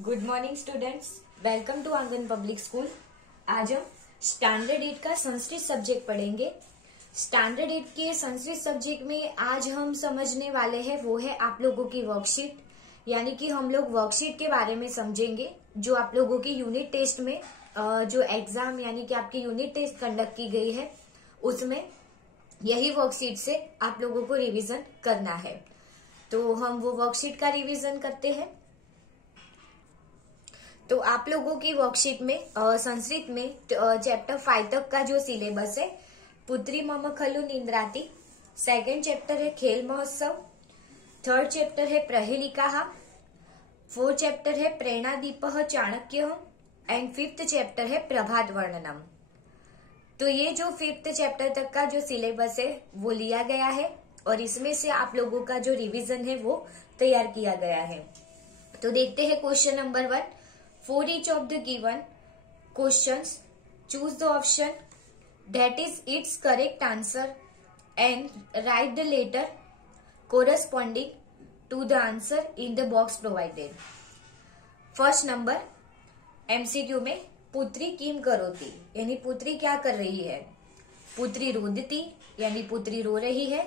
Good morning students, welcome to Aangan public school. आज हम standard 8 का संस्कृत सब्जेक्ट पढ़ेंगे। स्टैंडर्ड 8 के संस्कृत सब्जेक्ट में आज हम समझने वाले हैं वो है आप लोगों की वर्कशीट, यानी कि हम लोग वर्कशीट के बारे में समझेंगे जो आप लोगों की यूनिट टेस्ट में जो एग्जाम यानी कि आपकी यूनिट टेस्ट कंडक्ट की गई है उसमें यही वर्कशीट से आप लोगों को रिवीजन करना है। तो हम वो वर्कशीट का रिवीजन करते हैं। तो आप लोगों की वर्कशीट में संस्कृत में चैप्टर 5 तक का जो सिलेबस है, पुत्री मम खलु निंद्राति, सेकंड चैप्टर है खेल महोत्सव, थर्ड चैप्टर है प्रहेलिका, फोर्थ चैप्टर है प्रेरणादीप चाणक्य एंड फिफ्थ चैप्टर है प्रभात वर्णनम। तो ये जो फिफ्थ चैप्टर तक का जो सिलेबस है वो लिया गया है और इसमें से आप लोगों का जो रिवीजन है वो तैयार किया गया है। तो देखते हैं question number 1। For each of the given questions, choose the option that is its correct answer and write the letter corresponding to the answer in the box provided. First number MCQ में पुत्री किम करोती यानी पुत्री क्या कर रही है। पुत्री रोदती यानी पुत्री रो रही है।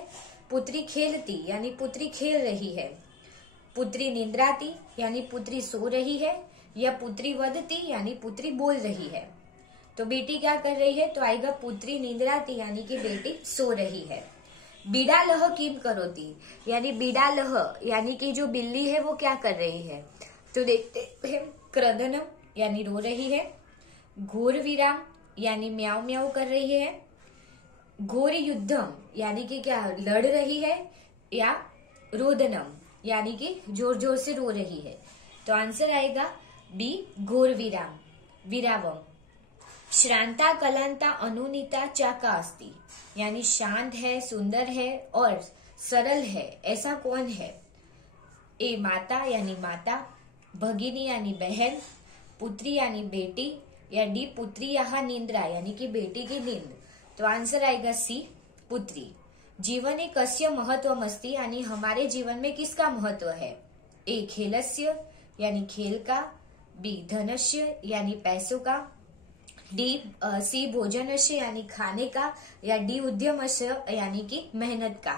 पुत्री खेलती यानी पुत्री खेल रही है। पुत्री निंद्राती यानी पुत्री सो रही है, या पुत्री वदती यानी पुत्री बोल रही है। तो बेटी क्या कर रही है, तो आएगा पुत्री निंद्राती यानी कि बेटी सो रही है। बिडालह किम करोती यानी बिडालह यानी कि जो बिल्ली है वो क्या कर रही है। तो देखते हैं क्रदनम यानी रो रही है। घोर विराम यानी म्याऊ म्याऊ कर रही है। घोर युद्धम यानी कि क्या लड़ रही है, या रोदनम यानी कि जोर जोर से रो रही है। तो आंसर आएगा बी घोर विराम विरावम। श्रांता कलांता अनुनीता चाका अस्ति यानी शांत है, सुंदर है और सरल है, ऐसा कौन है। ए माता यानी माता, भगिनी यानी बहन, पुत्री यानी बेटी, या डी पुत्री यहाँ निंद्रा यानी कि बेटी की नींद। तो आंसर आएगा सी पुत्री। जीवन एक कस्य महत्वमस्ति यानी हमारे जीवन में किसका महत्व है। ए खेलस्य यानी खेल का, बी धनस्य यानी पैसों का, डी सी भोजनस्य यानी खाने का, या डी उद्यमस्य यानी कि मेहनत का।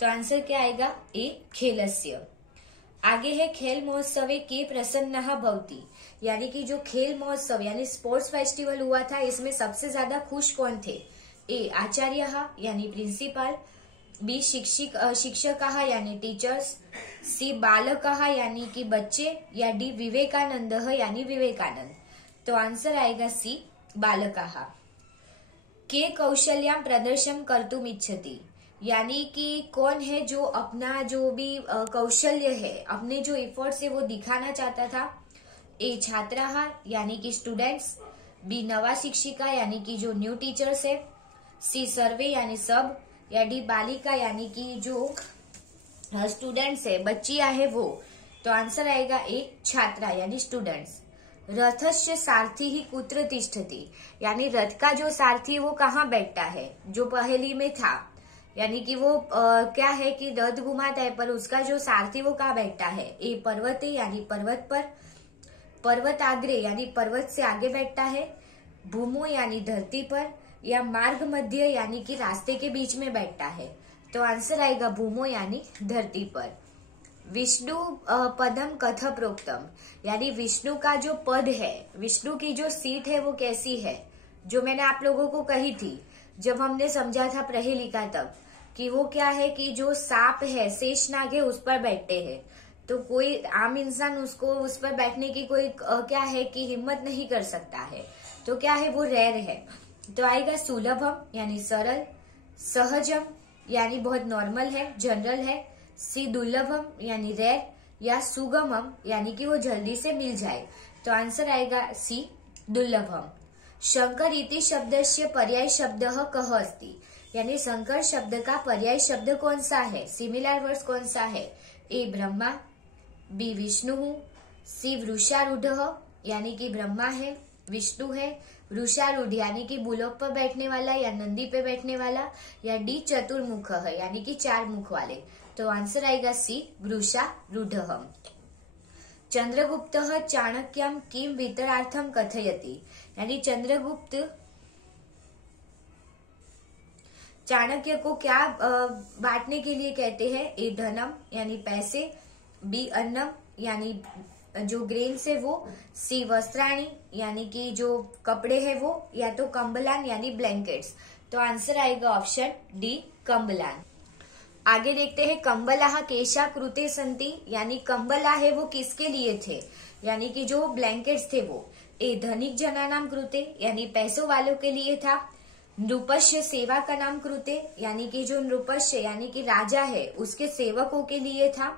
तो आंसर क्या आएगा, ए खेलस्य। आगे है खेल महोत्सव के प्रसन्नः भवति यानी कि जो खेल महोत्सव यानी स्पोर्ट्स फेस्टिवल हुआ था इसमें सबसे ज्यादा खुश कौन थे। ए आचार्य यानी प्रिंसिपल, बी शिक्षक यानी टीचर्स, सी बालक यानी कि बच्चे, या डी विवेकानंद यानी विवेकानंद। तो आंसर आएगा सी बालक। के कौशल्याम प्रदर्शन कर्तुम इच्छति यानी कि कौन है जो अपना जो भी कौशल्य है, अपने जो एफर्ट्स है वो दिखाना चाहता था। ए छात्रा यानी कि स्टूडेंट्स, बी नवा शिक्षिका यानी कि जो न्यू टीचर्स है, सी सर्वे यानी सब, या डी बालिका यानी कि जो स्टूडेंट्स है, बच्चियां है वो। तो आंसर आएगा ए छात्रा यानी स्टूडेंट्स। रथस्य सारथी ही कुत्र तिष्ठति यानी रथ का जो सारथी है वो कहाँ बैठता है, जो पहेली में था, यानी कि वो क्या है कि रथ घुमाता है पर उसका जो सारथी वो कहाँ बैठता है। ए पर्वते यानी पर्वत पर, पर्वत आग्रे यानी पर्वत से आगे बैठता है, भूमो यानी धरती पर, या मार्ग मध्य यानी कि रास्ते के बीच में बैठता है। तो आंसर आएगा भूमो यानी धरती पर। विष्णु पदम कथ प्रोक्तम यानी विष्णु का जो पद है, विष्णु की जो सीट है वो कैसी है, जो मैंने आप लोगों को कही थी जब हमने समझा था प्रहेलिका तब, कि वो क्या है कि जो सांप है, शेषनाग है, उस पर बैठते हैं। तो कोई आम इंसान उसको उस पर बैठने की कोई क्या है कि हिम्मत नहीं कर सकता है। तो क्या है, वो रेयर है। तो आएगा सुलभम यानी सरल, सहजम यानी बहुत नॉर्मल है, जनरल है, सी दुर्लभम यानी रेयर, या सुगमम यानी कि वो जल्दी से मिल जाए। तो आंसर आएगा सी दुर्लभम। शंकर इति शब्दस्य पर्याय शब्द कह अस्ति यानी शंकर शब्द का पर्याय शब्द कौन सा है, सिमिलर वर्ड्स कौन सा है। ए ब्रह्मा, बी विष्णु, सी वृषारूढ़ यानी कि ब्रह्मा है, विष्णु है, वृषारूढ़ यानी कि बुलोक पर बैठने वाला या नंदी पे बैठने वाला, या डी चतुर्मुख है यानी कि 4 मुख वाले। तो आंसर आएगा सी वृषारूढ़। चंद्रगुप्तः चाणक्यं किम वितरणार्थं कथयति, यानी चंद्रगुप्त चाणक्य को क्या बांटने के लिए कहते हैं। ए धनम यानी पैसे, बी अन्नम यानी जो ग्रेन्स है वो, सी वस्त्राणी यानी कि जो कपड़े हैं वो, या तो कंबलान यानी ब्लैंकेट्स। तो आंसर आएगा ऑप्शन डी कंबलान। आगे देखते हैं कंबलाह केशा कृते संति, यानी कंबला है वो किसके लिए थे, यानी कि जो ब्लैंकेट्स थे वो। ए धनिक जनानाम कृते यानी पैसों वालों के लिए था। नृपस्य सेवा का नाम कृते यानी कि जो नृपस्य यानी कि राजा है उसके सेवकों के लिए था।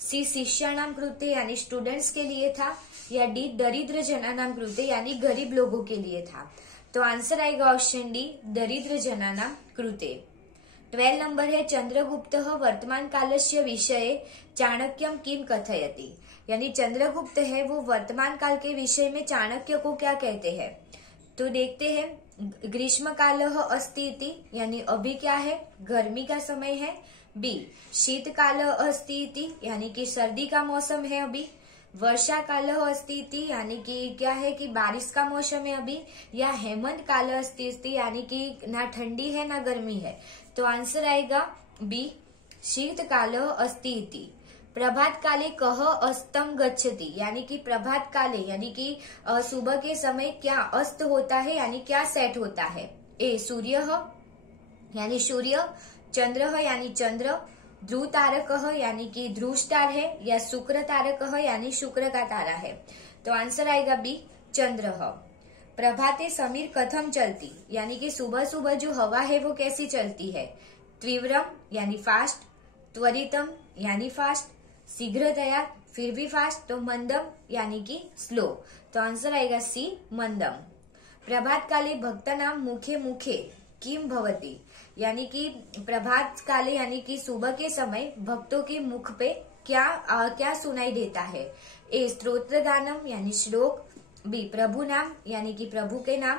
सी शिष्यानाम कृते यानी स्टूडेंट्स के लिए था। या डी दरिद्र जनानाम कृते यानी गरीब लोगों के लिए था। तो आंसर आएगा ऑप्शन डी दरिद्र जनानाम कृते। 12 नंबर है चंद्रगुप्त वर्तमान कालस्य विषय चाणक्यम किम कथयति, यानी चंद्रगुप्त है वो वर्तमान काल के विषय में चाणक्य को क्या कहते हैं। तो देखते हैं, ग्रीष्म काल अस्ति इति, यानी अभी क्या है, गर्मी का समय है। बी शीत काल अस्ति इति, यानी कि सर्दी का मौसम है अभी। वर्षा काल अस्ति इति, यानी कि क्या है कि बारिश का मौसम है अभी। या हेमंत काल अस्ति इति, यानी कि ना ठंडी है ना गर्मी है। तो आंसर आएगा बी शीत काल अस्ति इति। प्रभात काले कह अस्तम गच्छति, यानी कि प्रभात काले यानी कि सुबह के समय क्या अस्त होता है, यानी क्या सेट होता है। ए सूर्य यानी सूर्य, चंद्र यानी चंद्र, ध्रुव तारक यानी कि ध्रुव स्टार है। या शुक्र तारक यानी शुक्र का तारा है। तो आंसर आएगा बी चंद्र। प्रभाते समीर कथम चलती, यानी कि सुबह सुबह जो हवा है वो कैसी चलती है। तीव्रम यानी फास्ट, त्वरितम यानी फास्ट, शीघ्रतया फिर भी फास्ट, तो मंदम यानी कि स्लो। तो आंसर आएगा सी मंदम। प्रभात काले भक्तानाम मुखे मुखे किम भवति, यानी कि प्रभात काले यानी कि सुबह के समय भक्तों के मुख पे क्या सुनाई देता है। ए स्तोत्र गानम यानी श्लोक, बी प्रभु नाम यानी कि प्रभु के नाम,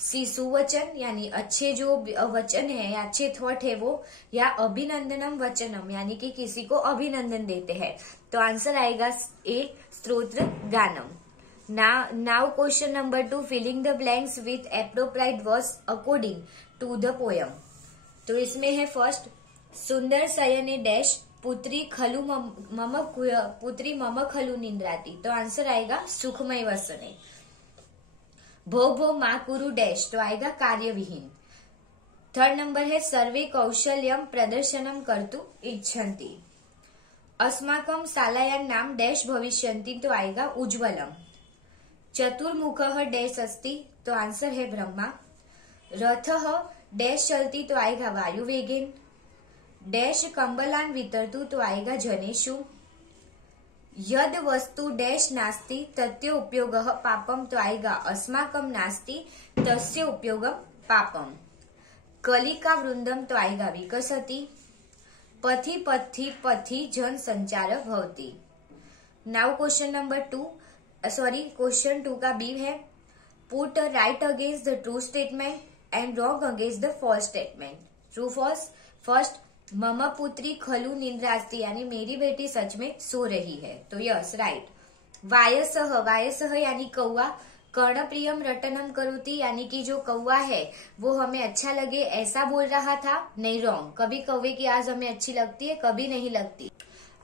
सी सुवचन यानी अच्छे जो वचन है या अच्छे थॉट है वो, या अभिनंदनम वचनम यानी कि किसी को अभिनंदन देते हैं। तो आंसर आएगा ए स्तोत्र गानम। Now question number 2, filling the blanks with appropriate words according to the poem. तो इसमें है फर्स्ट, सुंदर शयने डैश पुत्री मम खलु निंद्राती। तो आंसर आएगा सुखमय वसने। भो भो मा कुरु डैश, तो आएगा कार्यविहीन। थर्ड नंबर है सर्वे कौशल्यम प्रदर्शनम कर्तु इच्छन्ति। अस्माकं शालायां नाम डैश भविष्यन्ति, तो आएगा उज्ज्वलम। चतुर्मुखः डैश अस्ति, तो आंसर है ब्रह्मा। रथः डैश चलती, तो आएगा वायु वेगेन। डैश कंबलान वितरतु, तो आएगा जनेषु। यद वस्तु डैश नास्ति तस्य उपयोगः पापम, तो आएगा अस्माकं नास्ति तस्य उपयोगम पापम। कलिका वृंदम, तो आएगा विकसति। पथि पथि पथि जन संचार भवति। नाउ क्वेश्चन नंबर 2, क्वेश्चन 2 का बी है, put right against the true statement and wrong against the false statement. True false. First, मम पुत्री खलु निंद्रास्ति, यानी मेरी बेटी सच में सो रही है। तो यस राइट। वायसह यानी कौवा, कर्णप्रियम रटनम करोति, यानी कि जो कौवा है वो हमें अच्छा लगे ऐसा बोल रहा था। नहीं, रॉन्ग। कभी कौवे की आवाज हमें अच्छी लगती है, कभी नहीं लगती।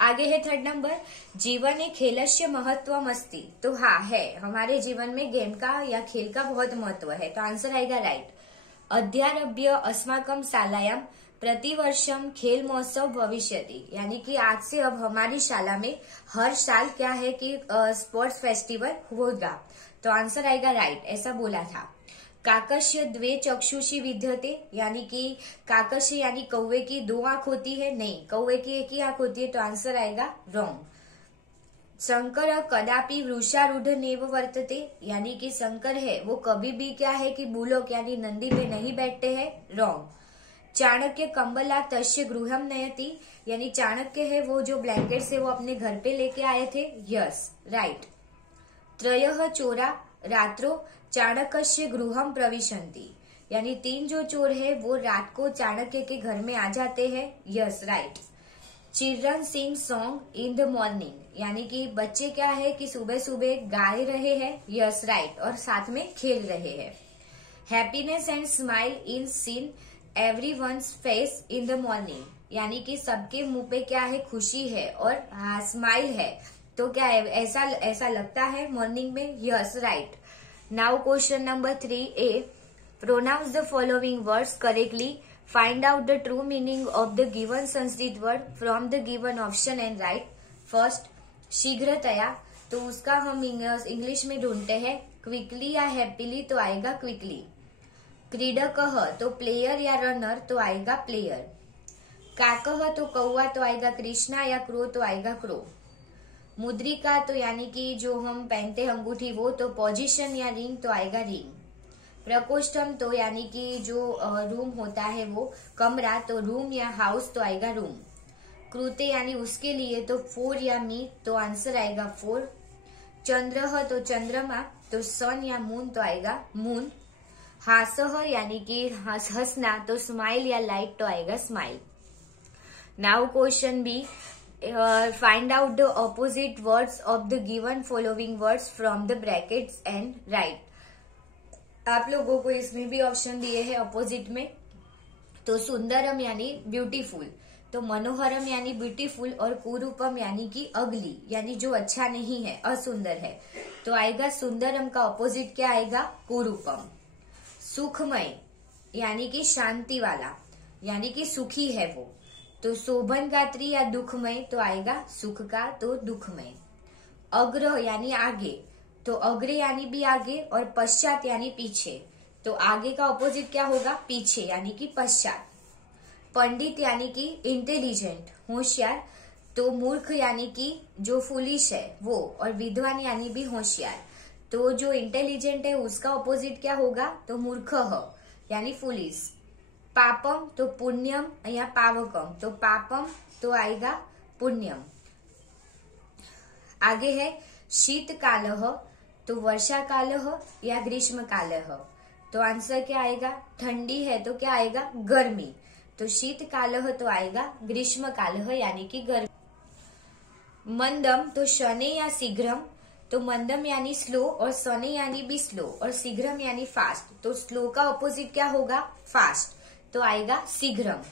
आगे है थर्ड नंबर, जीवने खेलस्य महत्वम अस्ति। तो हाँ है, हमारे जीवन में गेम का या खेल का बहुत महत्व है। तो आंसर आएगा राइट। अध्यारभ्य अस्माकं शालायां प्रतिवर्षम खेल महोत्सव भविष्यति, यानी कि आज से अब हमारी शाला में हर साल क्या है कि स्पोर्ट्स फेस्टिवल होगा। तो आंसर आएगा राइट, ऐसा बोला था। काकस्य द्वे चक्षुषी विद्यते, यानी कि काकस्य यानी कौवे की 2 आंख होती है। नहीं, कौवे की 1 ही आंख होती है। तो आंसर आएगा रॉन्ग। शंकर कदापि वृषारूढ़ नेव वर्तते, यानी कि शंकर है वो कभी भी क्या है कि बुलोक यानी नंदी पे नहीं बैठते हैं। रॉन्ग। चाणक्य कंबला तस्य गृहम नयति, यानी चाणक्य है वो जो ब्लैंकेट से वो अपने घर पे लेके आए थे। Yes right. त्रयः चोरा रात्रो चाणक्यस्य गृहम प्रविशन्ति, यानी 3 जो चोर है वो रात को चाणक्य के घर में आ जाते हैं। Yes right. Children sing song in the morning, यानी कि बच्चे क्या है कि सुबह सुबह गा रहे हैं, यस राइट, और साथ में खेल रहे हैं। Happiness and smile in seen everyone's face in the morning, यानी कि सबके मुंह पे क्या है, खुशी है और स्माइल है, तो क्या है, ऐसा लगता है मॉर्निंग में, yes right. Now question number 3A, pronounce the following words correctly, find out the true meaning of the given Sanskrit word from the given option and right. First, शीघ्रतया, तो उसका हम इंग्लिश में ढूंढते हैं, क्विकली या हैप्पीली तो आएगा क्विकली। क्रीडकः तो प्लेयर या रनर तो आएगा प्लेयर। काकः तो कौआ तो आएगा कृष्णा, या क्रो तो आएगा क्रो। मुद्रिका तो यानी कि जो हम पहनते हैं अंगूठी वो, तो पोजीशन या रिंग तो आएगा रिंग। प्रकोष्ठम तो यानी कि जो रूम होता है वो, कमरा, तो रूम या हाउस तो आएगा रूम। कृते यानी उसके लिए, तो फोर या मी, तो आंसर आएगा फोर। चंद्रः तो चंद्रमा, तो सन या मून तो आएगा मून। हासः यानी कि हंसना, तो स्माइल या लाइट तो आएगा smile. Now question B, find out the opposite words of the given following words from the brackets and write. आप लोगों को इसमें भी ऑप्शन दिए हैं अपोजिट में, तो सुंदरम यानी ब्यूटीफुल, तो मनोहरम यानी ब्यूटीफुल, और कुरूपम यानी कि अगली, यानी जो अच्छा नहीं है, असुंदर है, तो आएगा सुंदरम का ऑपोजिट क्या आएगा, कुरूपम। सुखमय यानी कि शांति वाला, यानी कि सुखी है वो, तो शोभन गात्री या दुखमय तो आएगा सुख का, तो दुखमय। अग्र यानी आगे, तो अग्रे यानी भी आगे, और पश्चात यानी पीछे, तो आगे का ऑपोजिट क्या होगा, पीछे यानी कि पश्चात। पंडित यानी कि इंटेलिजेंट, होशियार, तो मूर्ख यानी कि जो फुलिश है वो, और विद्वान यानी भी होशियार, तो जो इंटेलिजेंट है उसका ऑपोजिट क्या होगा, तो मूर्ख यानी फुलिश। पापम तो पुण्यम या पावकम, तो पापम तो आएगा पुण्यम। आगे है शीतकालः, तो वर्षा कालः या ग्रीष्म कालः, तो आंसर क्या आएगा, ठंडी है तो क्या आएगा, गर्मी, तो शीतकालः तो आएगा ग्रीष्म कालः यानी कि गर्मी। मंदम तो शनै या शीघ्रम, तो मंदम यानी स्लो, और शनै यानी भी स्लो, और शीघ्रम यानी फास्ट, तो स्लो का ऑपोजिट क्या होगा, फास्ट, तो आएगा शीघ्रम।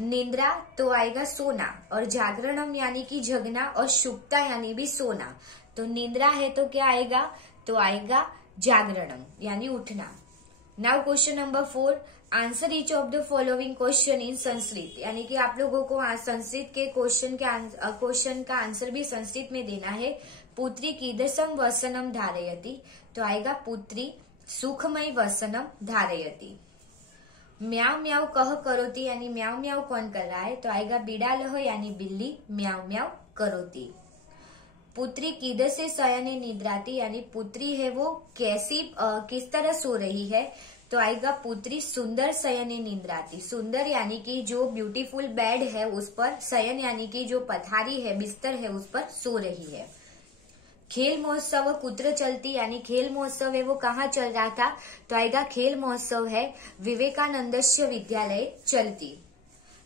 निंद्रा तो आएगा सोना, और जागरणम यानी कि जगना, और शुक्ता यानी भी सोना, तो निंद्रा है तो क्या आएगा, तो आएगा जागरणम यानी उठना। Now question number 4, answer each of the following question in Sanskrit, यानी कि आप लोगों को संस्कृत के क्वेश्चन का आंसर भी संस्कृत में देना है। पुत्री कीदृशं वसनम धारयति, तो आएगा पुत्री सुखमय वसनम धारयति। म्याव म्याव कह करोती, यानी म्याव म्याव कौन कर रहा है, तो आएगा बिड़ालह यानी बिल्ली म्याव म्याव करोती। पुत्री कीदृशे शयने निद्राती, यानी पुत्री है वो किस तरह सो रही है, तो आएगा पुत्री सुंदर शयने निद्राती, सुंदर यानी कि जो ब्यूटीफुल बेड है उस पर, शयन यानी कि जो पथारी है, बिस्तर है, उस पर सो रही है। खेल महोत्सव कुत्र चलती, यानी खेल महोत्सव है वो कहाँ चल रहा था, तो आएगा खेल महोत्सव है विवेकानंदस्य विद्यालय चलती।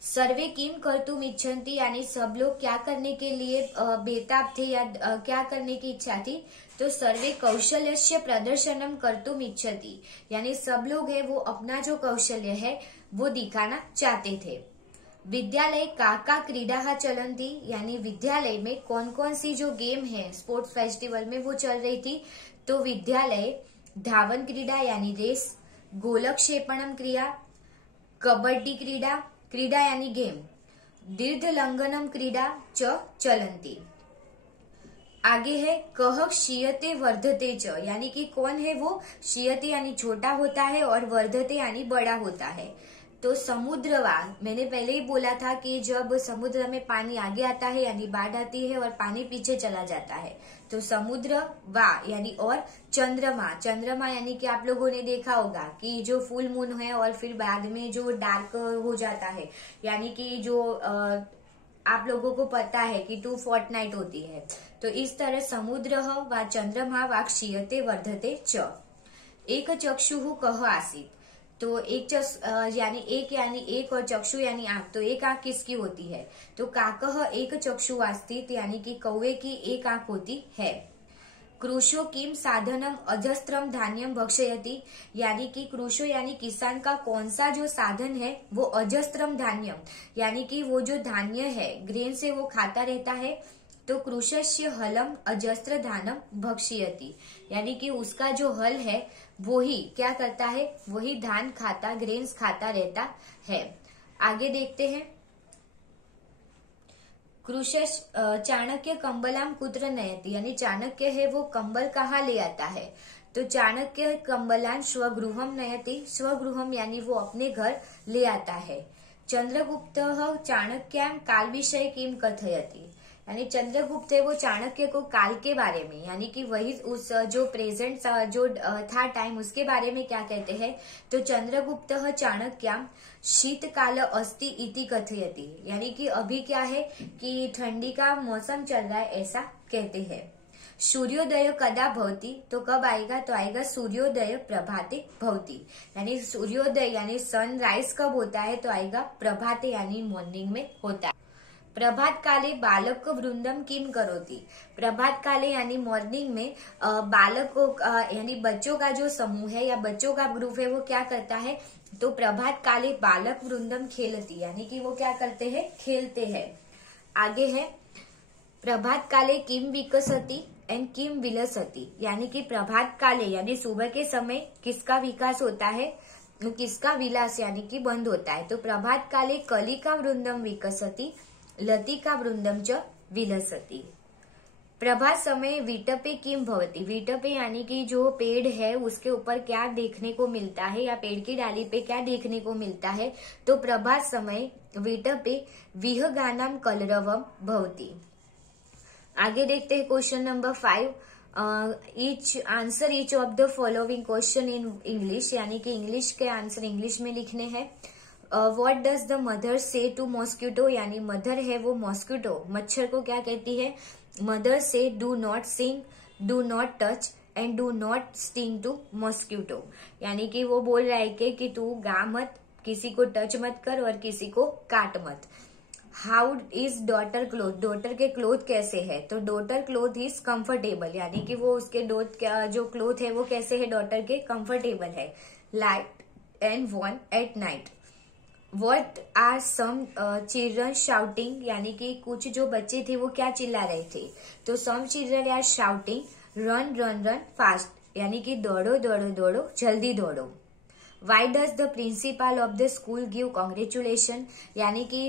सर्वे किम कर्तुम इच्छन्ति, यानी सब लोग क्या करने के लिए बेताब थे या क्या करने की इच्छा थी, तो सर्वे कौशल्यस्य प्रदर्शनम कर्तुम इच्छति, यानी सब लोग है वो अपना जो कौशल्य है वो दिखाना चाहते थे। विद्यालय का क्रीडा चलंती, यानी विद्यालय में कौन कौन सी जो गेम है स्पोर्ट्स फेस्टिवल में वो चल रही थी, तो विद्यालय धावन क्रीडा यानी रेस, गोलक क्षेपणम क्रिया, कबड्डी क्रीडा यानी गेम, दीर्घ लंघनम क्रीडा च चलंती। आगे है कह क्षीयते वर्धते च, यानी कि कौन है वो, क्षीयते यानी छोटा होता है और वर्धते यानी बड़ा होता है, तो समुद्रवान, मैंने पहले ही बोला था कि जब समुद्र में पानी आगे आता है यानी बाढ़ आती है और पानी पीछे चला जाता है, तो समुद्र वा यानी और चंद्रमा यानी कि आप लोगों ने देखा होगा कि जो फुल मून है और फिर बाद में जो डार्क हो जाता है, यानी कि जो आप लोगों को पता है कि 2 फोर्टनाइट होती है, तो इस तरह समुद्र व चंद्रमा वा क्षीयते वर्धते च। एक चक्षुः कः आसीत्, तो यानी एक और चक्षु यानी आंख, तो एक आंख किसकी होती है? तो काकः एक चक्षु आस्तित, यानी कि कौवे की एक आंख होती है। कृषो किम साधनम अजस्त्रम धान्यम भक्षयति, यानी कि कृषो यानी किसान का कौन सा जो साधन है वो अजस्त्रम धान्यम, यानी कि वो जो धान्य है ग्रेन से वो खाता रहता है। तो कृषस्य हलम अजस्त्र धानम भक्षयति, यानी कि उसका जो हल है वो ही क्या करता है, वही धान खाता, ग्रेन्स खाता रहता है। आगे देखते हैं। चाणक्य कंबलाम कुत्र नयति, यानी चाणक्य है वो कंबल कहाँ ले आता है? तो चाणक्य कंबलान स्वगृहम नयति, स्वगृहम यानी वो अपने घर ले आता है। चंद्रगुप्त चाणक्याम काल विषय किम कथयति, यानी चंद्रगुप्त है वो चाणक्य को काल के बारे में, यानी कि वही उस जो प्रेजेंट जो था टाइम उसके बारे में क्या कहते हैं? तो चंद्रगुप्त चाणक्याम शीतकाल अस्ति इति कथयति, यानी कि अभी क्या है कि ठंडी का मौसम चल रहा है ऐसा कहते हैं। सूर्योदय कदा भवति, तो कब आएगा? तो आएगा सूर्योदय प्रभाते भवति, यानी सूर्योदय यानी सनराइज कब होता है? तो आएगा प्रभाते यानी मॉर्निंग में होता है। प्रभात काले बालक वृंदम किम करोति, प्रभात काले यानी मॉर्निंग में बालकों यानी बच्चों का जो समूह है या बच्चों का ग्रुप है वो क्या करता है? तो प्रभात काले बालक वृंदम खेलती, यानी कि वो क्या करते हैं? खेलते हैं। आगे है प्रभात काले किम विकसति एंड किम विलसति, यानी कि प्रभात काले यानी सुबह के समय किसका विकास होता है? किसका विलास यानी कि बंद होता है। तो प्रभात काले कलिका वृंदम विकसति लतिका वृंदम च विलसति। प्रभात समय विटपे किम भवति, विटपे यानी कि जो पेड़ है उसके ऊपर क्या देखने को मिलता है या पेड़ की डाली पे क्या देखने को मिलता है? तो प्रभात समय विटपे विहगानाम कलरवम भवति। आगे देखते हैं question number 5। Answer each of the following question in English, यानी कि इंग्लिश के आंसर इंग्लिश में लिखने हैं। व्हाट डज द मदर से टू मॉस्किटो, यानी मदर है वो मॉस्किटो मच्छर को क्या कहती है? मदर से do not sing, do not touch and do not sting to mosquito, यानी कि वो बोल रहा है कि तू गा मत, किसी को टच मत कर और किसी को काट मत। How is daughter cloth, daughter के क्लोथ कैसे है? तो डॉटर क्लोथ इज कंफर्टेबल, यानी कि वो उसके जो क्लोथ है वो कैसे है? डॉटर के कंफर्टेबल है। Light and warm at night. What are some children shouting, यानी कि कुछ जो बच्चे थे वो क्या चिल्ला रहे थे? तो some children are shouting run run run fast, यानी कि दौड़ो दौड़ो दौड़ो जल्दी दौड़ो। Why does the principal of the school give congratulation, यानी कि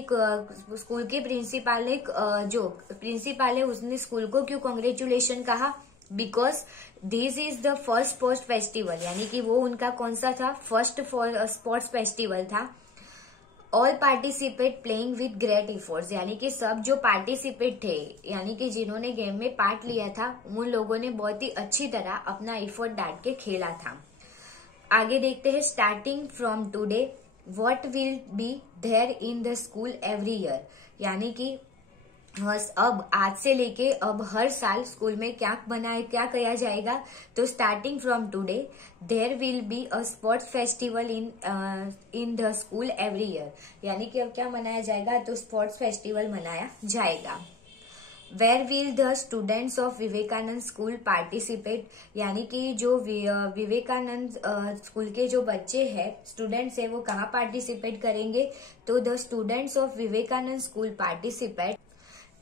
स्कूल के प्रिंसिपल ने जो प्रिंसिपल है उसने स्कूल को क्यों कॉन्ग्रेचुलेशन कहा? Because this is the first sports festival, यानी कि वो उनका कौन सा था? फर्स्ट स्पोर्ट्स फेस्टिवल था। All participate playing with great efforts, यानी कि सब जो पार्टिसिपेट थे यानी कि जिन्होंने गेम में पार्ट लिया था उन लोगों ने बहुत ही अच्छी तरह अपना एफर्ट डाल के खेला था। आगे देखते हैं। Starting from today what will be there in the school every year, यानी कि अब आज से लेके अब हर साल स्कूल में क्या किया जाएगा? तो starting from today there will be a sports festival in the school every year, यानी कि अब क्या मनाया जाएगा? तो स्पोर्ट्स फेस्टिवल मनाया जाएगा। Where will the students of Vivekananda school participate, यानी कि जो विवेकानंद स्कूल के जो बच्चे हैं स्टूडेंट्स है वो कहाँ पार्टिसिपेट करेंगे? तो the students of Vivekananda school participate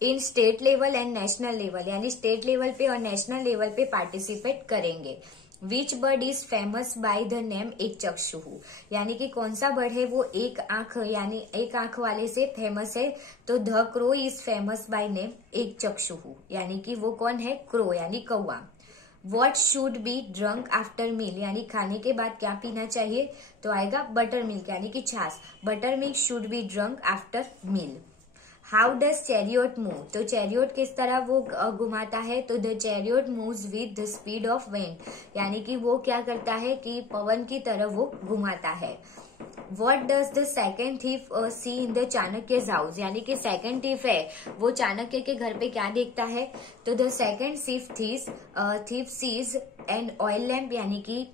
in state level and national level, यानी स्टेट लेवल पे और नेशनल लेवल पे पार्टिसिपेट करेंगे। Which bird is famous by the name एक चक्षु, यानी कि कौन सा बर्ड है वो एक आंख यानी एक आंख वाले से फेमस है? तो the crow is famous by name एक चक्षु, यानी कि वो कौन है? क्रो यानी कौवा। What should be drunk after meal, यानी खाने के बाद क्या पीना चाहिए? तो आएगा बटर मिल्क, यानी कि छाछ। Buttermilk should be drunk after meal. How does chariot move, तो चैरियट किस तरह वो घुमाता है? तो the chariot moves with the speed of wind, यानी कि वो क्या करता है कि पवन की तरह वो घुमाता है। What does the second thief see in the चाणक्य's house, यानी कि सेकंड thief है वो चाणक्य के घर पे क्या देखता है? तो the second thief sees an oil lamp, यानी कि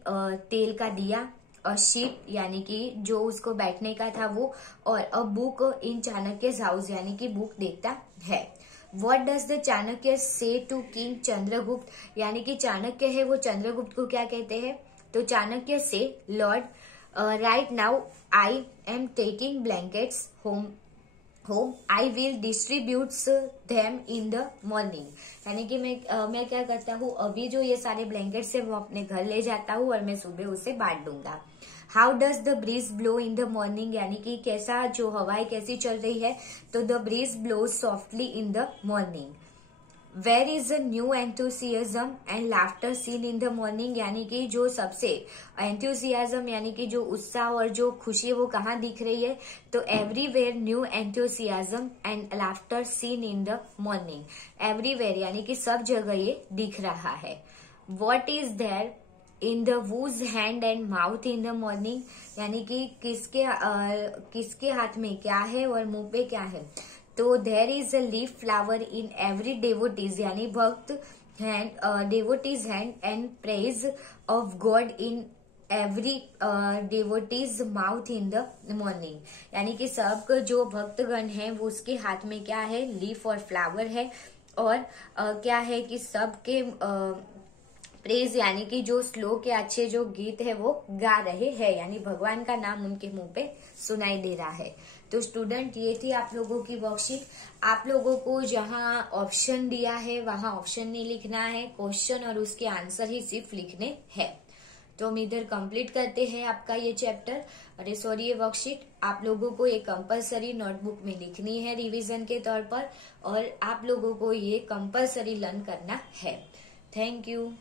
तेल का दिया। अ शीट यानी कि जो उसको बैठने का था वो, और अ बुक इन चाणक्य's हाउस यानी कि बुक देखता है। What does the Chanakya say to king Chandragupta यानी कि चाणक्य है वो चंद्रगुप्त को क्या कहते हैं? तो चाणक्य से Lord right now I am taking blankets home I will distributes them in the morning यानी कि मैं क्या करता हूँ, अभी जो ये सारे ब्लैंकेट्स है वो अपने घर ले जाता हूँ और मैं सुबह उसे बांट दूंगा। How does the breeze blow in the morning यानी कि कैसा जो हवाएं कैसी चल रही है, तो the breeze blows softly in the morning. Where is a new enthusiasm and laughter seen in the morning यानी कि जो सबसे एंथुसियाज्म यानी कि जो उत्साह और जो खुशी है वो कहाँ दिख रही है, तो everywhere new enthusiasm and laughter seen in the morning. Everywhere यानी कि सब जगह ये दिख रहा है। What is there in the whose hand and mouth in the morning यानी कि किसके हाथ में क्या है और मुंह पे क्या है, तो there is a leaf flower in every devotees यानी भक्त hand devotees hand and praise of god in every devotees mouth in the morning यानी कि सब जो भक्तगण हैं वो उसके हाथ में क्या है, लीफ और फ्लावर है, और क्या है कि सबके प्रेज यानी कि जो श्लोक के अच्छे जो गीत है वो गा रहे हैं यानी भगवान का नाम उनके मुंह पे सुनाई दे रहा है। तो स्टूडेंट ये थी आप लोगों की वर्कशीट। आप लोगों को जहां ऑप्शन दिया है वहां ऑप्शन नहीं लिखना है, क्वेश्चन और उसके आंसर ही सिर्फ लिखने हैं। तो हम इधर कंप्लीट करते हैं आपका ये चैप्टर, ये वर्कशीट आप लोगों को ये कंपलसरी नोटबुक में लिखनी है रिवीजन के तौर पर, और आप लोगों को ये कंपलसरी लर्न करना है। Thank you.